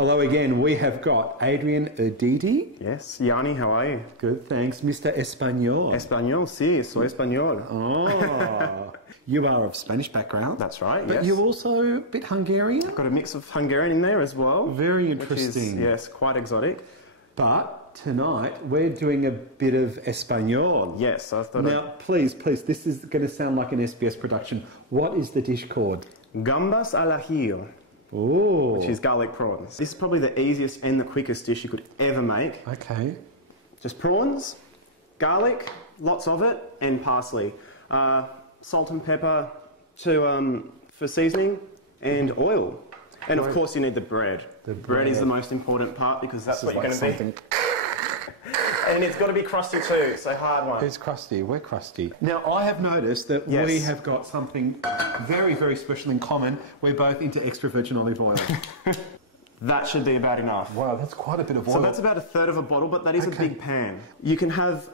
Hello again. We have got Adrian Erdedi. Yes, Yianni, how are you? Good, thanks. Mr. Español. Español, sí, soy español. Oh, you are of Spanish background. That's right, but yes. you're also a bit Hungarian? Got a mix of Hungarian in there as well. Very interesting. Which is, yes, quite exotic. But tonight we're doing a bit of Español. Yes, I thought. Now, please, this is going to sound like an SBS production. What is the dish called? Gambas al ajillo. Ooh. Which is garlic prawns. This is probably the easiest and the quickest dish you could ever make. Okay. Just prawns, garlic, lots of it, and parsley. Salt and pepper for seasoning, and oil. And of course you need the bread. The bread is the most important part because that's what you're going to be. And it's got to be crusty too, so hard one. It's crusty, we're crusty. Now I have noticed that we have got something very, very special in common. We're both into extra virgin olive oil. That should be about enough. Wow, that's quite a bit of oil. So that's about a third of a bottle, but that is a big pan. You can have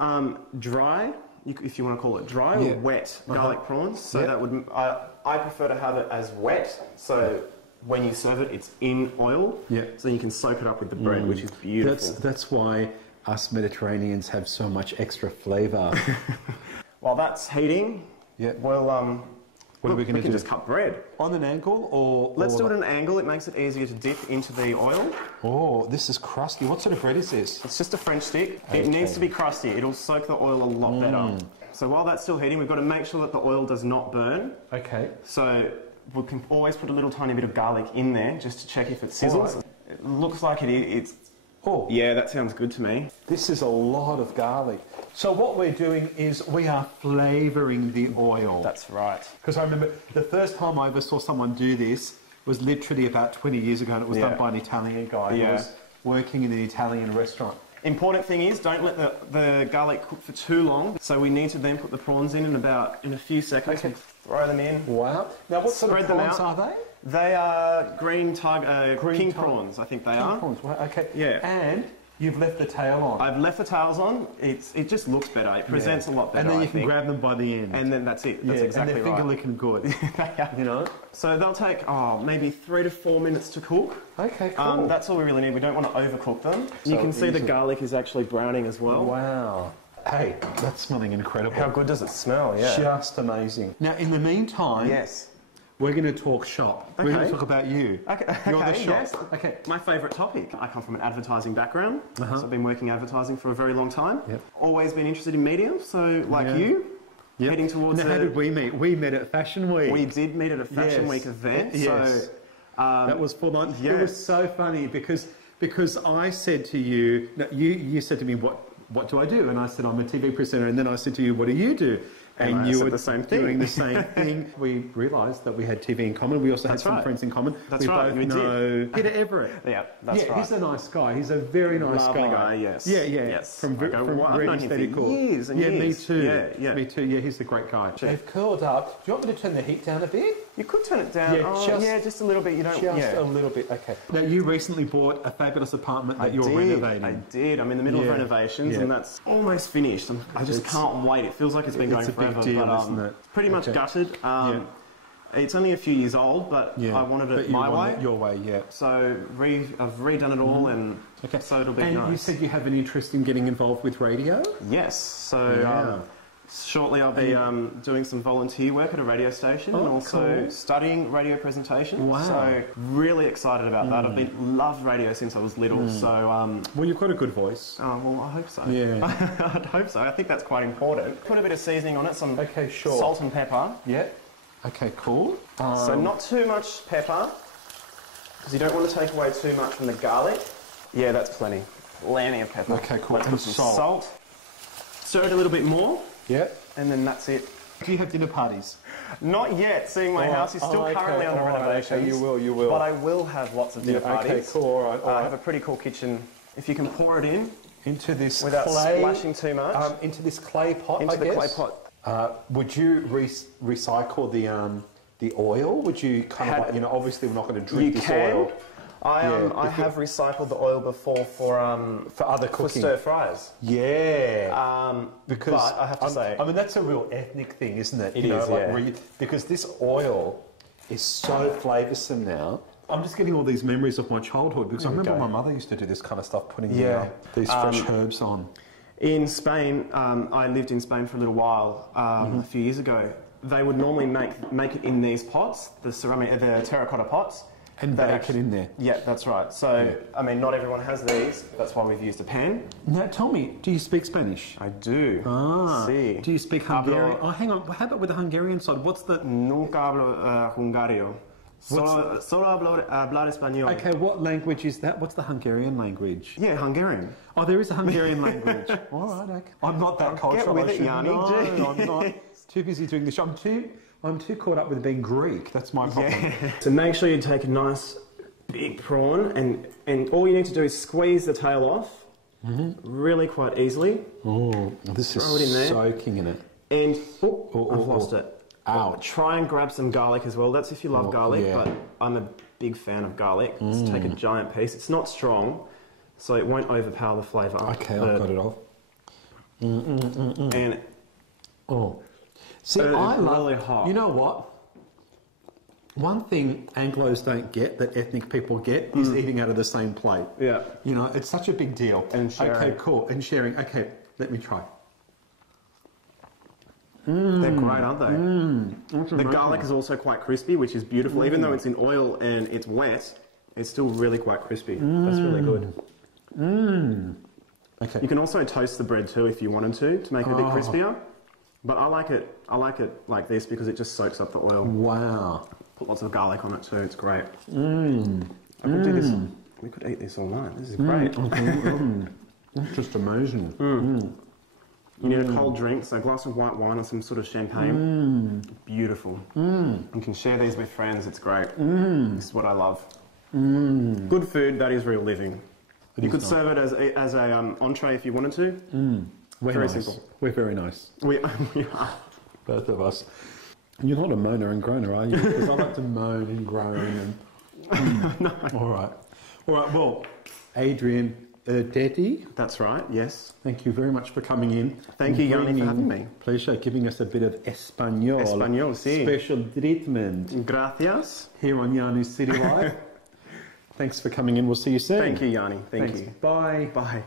dry, if you want to call it dry, or wet garlic prawns. So that would, I prefer to have it as wet, so when you serve it, it's in oil, so you can soak it up with the bread, which is beautiful. That's why us Mediterraneans have so much extra flavour. While that's heating, well, what are we going to do? Just cut bread. On an angle or... Let's do it at an angle. It makes it easier to dip into the oil. Oh, this is crusty. What sort of bread is this? It's just a French stick. It needs to be crusty. It'll soak the oil a lot better. So while that's still heating, we've got to make sure that the oil does not burn. Okay. So we can always put a little tiny bit of garlic in there just to check if it sizzles. Right. It looks like it's... Oh. Yeah, that sounds good to me. This is a lot of garlic. So what we're doing is we are flavouring the oil. That's right. Because I remember the first time I ever saw someone do this was literally about 20 years ago, and it was done by an Italian guy who was working in an Italian restaurant. Important thing is, don't let the garlic cook for too long. So we need to then put the prawns in a few seconds. Okay. Throw them in. Wow. Now what sort of prawns are they? They are green king prawns, I think they are. Prawns, well, okay. Yeah. And you've left the tail on. I've left the tails on. It just looks better. It presents a lot better. And then you can grab them by the end. And then that's it. That's exactly right. And they're finger licking good. You know. So they'll take maybe 3 to 4 minutes to cook. Okay, cool. That's all we really need. We don't want to overcook them. So you can see the garlic is actually browning as well. Wow. Hey, that's smelling incredible. How good does it smell? Yeah. Just amazing. Now, in the meantime, we're going to talk shop. We're going to talk about you. You're the shop. Yes. Okay. My favourite topic. I come from an advertising background, so I've been working advertising for a very long time. Always been interested in media, so like you, heading towards. Now, how did we meet? We met at Fashion Week. We did meet at a Fashion Week event. Yes. So that was 4 months. It was so funny because I said to you, you said to me, what do I do? And I said, I'm a TV presenter. And then I said to you, what do you do? And you were the same thing. doing the same thing. We realised that we had TV in common. We also had some friends in common. That's right. We both know Peter Everett. That's right. He's a nice guy. He's a very nice guy. Yes. Yes. From really steady cool. Years and years. Me too. Yeah. Me too. Yeah, he's a great guy. They've curled up. Do you want me to turn the heat down a bit? You could turn it down. Just a little bit. You don't. Just a little bit. Okay. Now you recently bought a fabulous apartment that you're renovating. I did. I'm in the middle of renovations, and that's almost finished. I just can't wait. It feels like it's been going forever. It's a big deal, isn't it? Pretty much gutted. It's only a few years old, but I wanted it my way. Your way, yeah. So I've redone it all, and so it'll be nice. And you said you have an interest in getting involved with radio? Yes. So shortly I'll be doing some volunteer work at a radio station and also studying radio presentation. Wow. So really excited about that. I've loved radio since I was little. So well, you've got a good voice. Oh, well, I hope so. Yeah. I'd hope so. I think that's quite important. Put a bit of seasoning on it, some salt and pepper. Yeah. Okay, cool. So not too much pepper, because you don't want to take away too much from the garlic. Yeah, that's plenty. Plenty of pepper. Okay, cool. Let's put some salt. Stir it a little bit more. Yeah. And then that's it. Do you have dinner parties? Not yet. Seeing my house is still currently under renovation. Okay, you will. But I will have lots of dinner parties. Okay, cool. All right. I have a pretty cool kitchen. If you can pour it in into this without splashing too much. Into this clay pot. Into the clay pot. Would you recycle the oil? Would you kind of, obviously we're not going to drink this oil. I have recycled the oil before for other cooking. For stir fries. Yeah. Because but I have to say, I mean that's a real ethnic thing, isn't it? It is, because this oil is so flavoursome now I'm just getting all these memories of my childhood because I remember my mother used to do this kind of stuff, putting these fresh herbs on. In Spain, I lived in Spain for a little while a few years ago. They would normally make it in these pots, the terracotta pots. And bake it in there. Yeah, that's right. So, I mean, not everyone has these. That's why we've used a pan. Now, tell me, do you speak Spanish? I do. Sí. Do you speak Hungarian? Oh, hang on. How about with the Hungarian side? What's the... Nunca hablo hungario. Solo hablar español. Okay, what language is that? What's the Hungarian language? Yeah, Hungarian. Oh, there is a Hungarian language. All right, okay. I'm not that cultural. Get with it, Yianni. No, I'm not. Too busy doing this. I'm too caught up with being Greek. That's my problem. Yeah. So make sure you take a nice big prawn and all you need to do is squeeze the tail off really quite easily. Oh, this is soaking in it. And I've lost it. Ouch. Try and grab some garlic as well. That's if you love garlic, but I'm a big fan of garlic. Let's take a giant piece. It's not strong, so it won't overpower the flavour. Okay, I've got it off. And see, I love... really hot. You know what? One thing Anglos don't get that ethnic people get is eating out of the same plate. Yeah. You know, it's such a big deal. And sharing. Okay, cool. And sharing. Okay, let me try. They're great, aren't they? The garlic is also quite crispy, which is beautiful. Even though it's in oil and it's wet, it's still really quite crispy. That's really good. Okay. You can also toast the bread too if you wanted to make it a bit crispier. But I like it like this because it just soaks up the oil. Wow. Put lots of garlic on it too. It's great. I could do this. We could eat this all night. This is great. It's just amazing. You need a cold drink, so a glass of white wine or some sort of champagne. Beautiful. You can share these with friends. It's great. This is what I love. Good food. That is real living. You could serve it as a entree if you wanted to. We're very nice. simple. We're very nice. We are. Both of us. You're not a moaner and groaner, are you? Because I like to moan and groan. And... No. All right. Well, Adrian Erdedi. That's right. Yes. Thank you very much for coming in. Thank you, Yianni, for having me. Pleasure, giving us a bit of Espanol. Espanol, sí. Special treatment. Gracias. Here on Yianni's City Life. Thanks for coming in. We'll see you soon. Thank you, Yianni. Thank you. Bye. Bye.